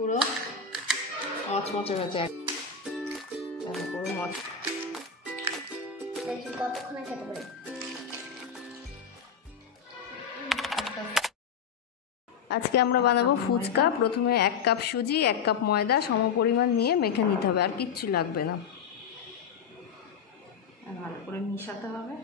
পুরো মচমচে হয়েছে, পুরো মচ। কতক্ষণে খেতে পারি? আজকে আমরা বানাবো ফুচকা। প্রথমে 1 কাপ সুজি 1 কাপ ময়দা সমপরিমাণ নিয়ে মেখে নিতে হবে, আর কিচ্ছু লাগবে না। ভালো করে মিশাতে হবে।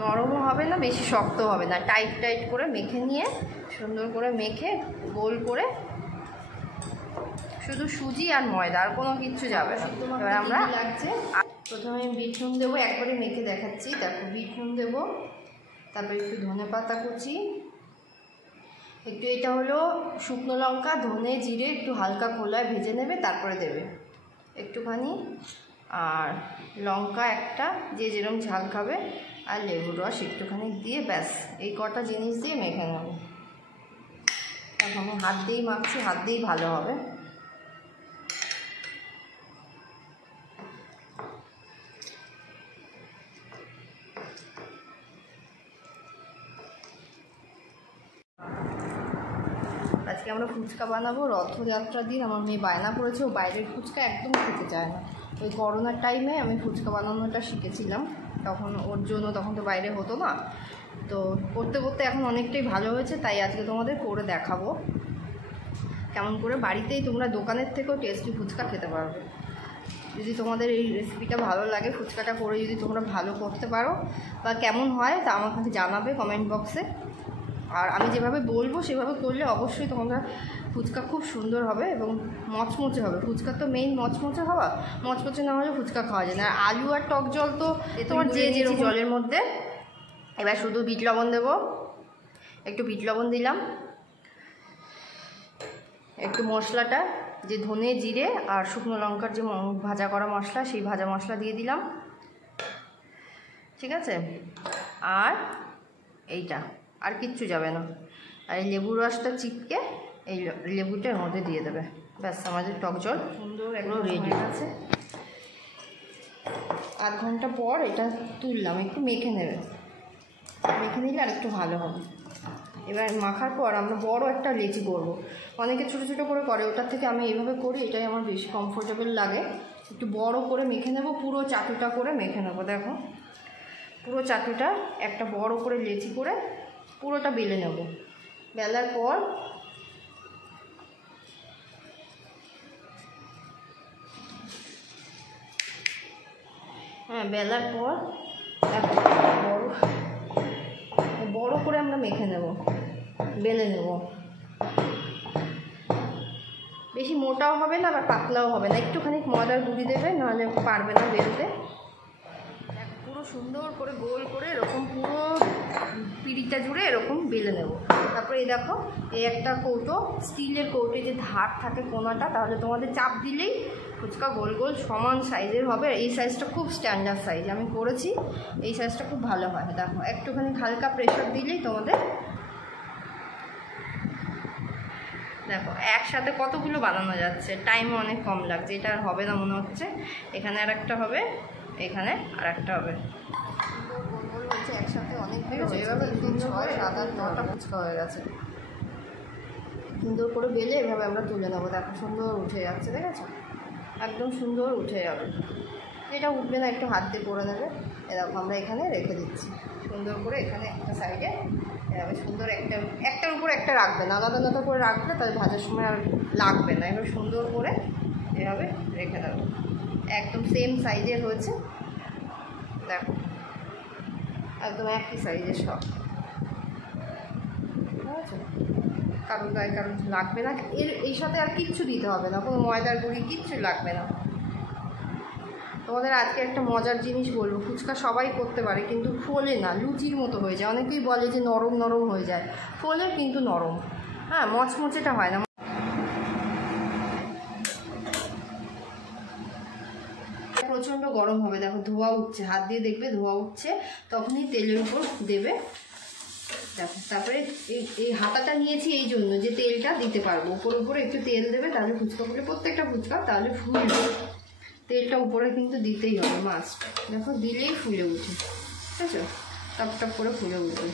নরমও হবে না, বেশি শক্ত হবে না, টাইট টাইট করে মেখে নিয়ে সুন্দর করে মেখে গোল করে, শুধু সুজি আর ময়দা, আর কোনো কিচ্ছু যাবে না। এবার আমরা প্রথমে বিট নুন দেবো, একবারে মেখে দেখাচ্ছি। দেখো, বিট নুন দেবো, তারপরে একটু ধনে পাতা কুচি, একটু এটা হলো শুকনো লঙ্কা, ধনে জিরে একটু হালকা খোলায় ভেজে নেবে, তারপরে দেবে একটুখানি, আর লঙ্কা একটা, যে যেরকম ঝাল খাবে, আর লেবুর রস একটুখানি দিয়ে, ব্যাস এই কটা জিনিস দিয়ে মেখে নেব। এখন আমি হাত দিয়েই মাখছি, হাত দিয়েই ভালো হবে। আজকে আমরা ফুচকা বানাবো। রথযাত্রার দিন আমার মেয়ে বায়না করেছে, ও বাইরের ফুচকা একদম খেতে চায় না। ওই করোনার টাইমে আমি ফুচকা বানানোটা শিখেছিলাম, তখন ওর জন্য, তখন তো বাইরে হতো না। তো করতে করতে এখন অনেকটাই ভালো হয়েছে, তাই আজকে তোমাদের করে দেখাবো কেমন করে বাড়িতেই তোমরা দোকানের থেকেও টেস্টি ফুচকা খেতে পারবে। যদি তোমাদের এই রেসিপিটা ভালো লাগে, ফুচকাটা করে যদি তোমরা ভালো করতে পারো বা কেমন হয় তা আমাকে জানাবে কমেন্ট বক্সে। আর আমি যেভাবে বলবো সেভাবে করলে অবশ্যই তোমরা ফুচকা খুব সুন্দর হবে এবং মচমচে হবে। ফুচকা তো মেইন মচমচে হওয়া, মচমচে না হলে ফুচকা খাওয়া যায় না। আর আলু আর টক জল তো তোমার যে যেরকম জলের মধ্যে। এবার শুধু বিট লবণ দেবো, একটু বিট লবণ দিলাম, একটু মশলাটা যে ধনে জিরে আর শুকনো লঙ্কার যে ভাজা করা মশলা, সেই ভাজা মশলা দিয়ে দিলাম, ঠিক আছে। আর এইটা, আর কিচ্ছু যাবে না। আর এই লেবুর রসটা চিপকে এই লেবুটার মধ্যে দিয়ে দেবে, ব্যাস আমাদের টক জল সুন্দর একদম রেডি আছে। আধ ঘন্টা পর এটা তুললাম, একটু মেখে নেবে, মেখে নিলে আর একটু ভালো হবে। এবার মাখার পর আমরা বড় একটা লেচি করব। অনেকে ছোটো ছোটো করে করে, ওটার থেকে আমি এইভাবে করি, এটাই আমার বেশি কমফোর্টেবল লাগে। একটু বড় করে মেখে নেব, পুরো চাটুটা করে মেখে নেবো। দেখো, পুরো চাটুটা একটা বড় করে লেচি করে পুরোটা বেলে নেব। বেলার পর বেলার পর বড় করে আমরা মেখে নেব, বেলে নেব। বেশি মোটাও হবে না আবার পাতলাও হবে না, একটুখানি ময়দার গুঁড়ি দেবে, নাহলে পারবে না বেলতে। পুরো সুন্দর করে গোল করে এরকম পুরো পিঁড়িটা জুড়ে এরকম বেলে নেব। তারপরে এই দেখো, এই একটা কৌটো, স্টিলের কৌটে যে ধার থাকে কোনাটা, তাহলে তোমাদের চাপ দিলেই ফুচকা গোল গোল সমান সাইজের হবে। এই সাইজটা খুব স্ট্যান্ডার্ড সাইজ, আমি করেছি, এই সাইজটা খুব ভালো হয়। দেখো, একটুখানি হালকা প্রেশার দিলেই তোমাদের, দেখো একসাথে কতগুলো বানানো যাচ্ছে, টাইমও অনেক কম লাগছে। এটা আর হবে না মনে হচ্ছে, এখানে আর একটা হবে, এখানে আর একটা হবে। হচ্ছে একসাথে অনেক হয়েছে, এভাবে 3, 6, 7, 8, 9টা ফুচকা হয়ে গেছে। সুন্দর করে বেলে এভাবে আমরা তুলে নেবো। দেখো সুন্দর উঠে যাচ্ছে, দেখেছো, একদম সুন্দর উঠে যাবে। এটা উঠবে না, একটু হাত দিয়ে করে নেবে। এরকম আমরা এখানে রেখে দিচ্ছি সুন্দর করে, এখানে একটা সাইডে এভাবে সুন্দর একটার উপর একটা রাখবে না, আলাদা আলাদা করে রাখলে তাহলে ভাজার সময় আর লাগবে না। এবার সুন্দর করে এভাবে রেখে দেবো, একদম সেম সাইজের হয়েছে। দেখো, একদম একই সাইজের সব, ঠিক আছে। কারোর গায়ে কারোর লাগবে না, এই সাথে আর কিচ্ছু দিতে হবে না, কোনো ময়দার গুঁড়ি কিচ্ছু লাগবে না। তোমাদের আজকে একটা মজার জিনিস বলবো, ফুচকা সবাই করতে পারে কিন্তু ফোলে না, লুচির মতো হয়ে যায়। অনেকেই বলে যে নরম নরম হয়ে যায়, ফোলে কিন্তু নরম, হ্যাঁ, মচমচেটা হয় না। প্রচণ্ড গরম হবে, দেখো ধোয়া উঠছে, হাত দিয়ে দেখবে ধোয়া উঠছে, তখনই তেলের উপর দেবে। দেখো তারপরে এই হাতাটা নিয়েছি এই জন্য যে তেলটা দিতে পারবো, উপরে উপরে একটু তেল দেবে, তাহলে ফুচকাগুলো প্রত্যেকটা ফুচকা তাহলে ফুলবে। তেলটা উপরে কিন্তু দিতেই হবে মাস্ট, দেখো দিলেই ফুলে উঠে, ঠিক আছে, টপ টপ করে ফুলে উঠবে।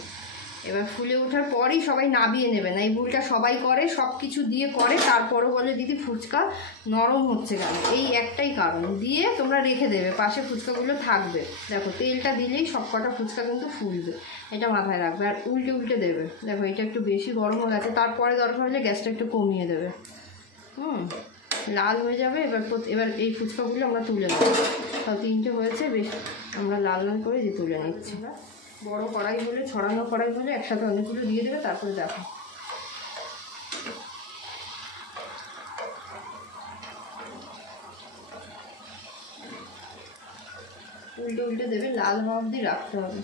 এবার ফুলে ওঠার পরই সবাই নাবিয়ে নেবে না, এই ভুলটা সবাই করে, সব কিছু দিয়ে করে, তারপরও বলে দিদি ফুচকা নরম হচ্ছে কেন, এই একটাই কারণ। দিয়ে তোমরা রেখে দেবে, পাশে ফুচকাগুলো থাকবে, দেখো তেলটা দিলেই সব কটা ফুচকা কিন্তু ফুলবে, এটা মাথায় রাখবে। আর উল্টে উল্টে দেবে, দেখো এটা একটু বেশি গরম হয়ে গেছে, তারপরে দরকার হলে গ্যাসটা একটু কমিয়ে দেবে। লাল হয়ে যাবে। এবার এই ফুচকাগুলো আমরা তুলে নেবো, তাও 3টে হয়েছে, বেশ আমরা লাল লাল করে যে তুলে নিচ্ছি। বড় কড়াই হলে, ছড়ানো কড়াই হলে একসাথে অনেকগুলো দিয়ে দেবে, তারপরে দেখো উল্টে উল্টে দেবে, লাল হওয়া অবধি রাখতে হবে।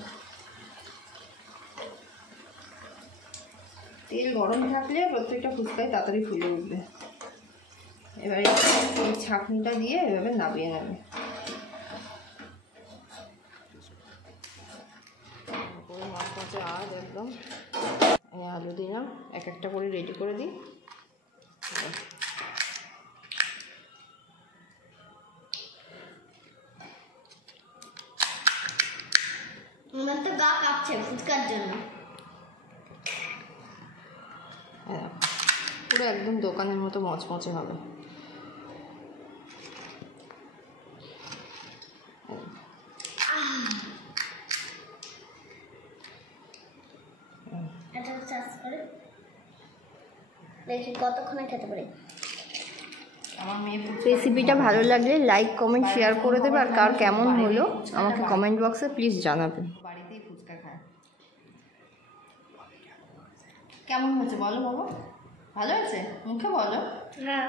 তেল গরম থাকলে প্রত্যেকটা ফুচকাই তাড়াতাড়ি ফুলে উঠবে। এবার এই ছাঁকনিটা দিয়ে এভাবে নাবিয়ে নেবে। মাছ মাছে আজ একদম আলু দিলাম, এক একটা করে রেডি করে দিই। আমার তো গা কাঁপছে ফুচকার জন্য। পুরো একদম দোকানের মতো মচমচে হবে। এটা চাষ করে দেখি কতক্ষণে খেতে পারি। রেসিপিটা ভালো লাগলে লাইক কমেন্ট শেয়ার করে দেবে, আর কার কেমন হলো আমাকে কমেন্ট বক্সে প্লিজ জানাবে। বাড়িতেই ফুচকা খায়, কেমন হয়েছে বলো বাবা? ভালো আছে? মুখে বলো। হ্যাঁ।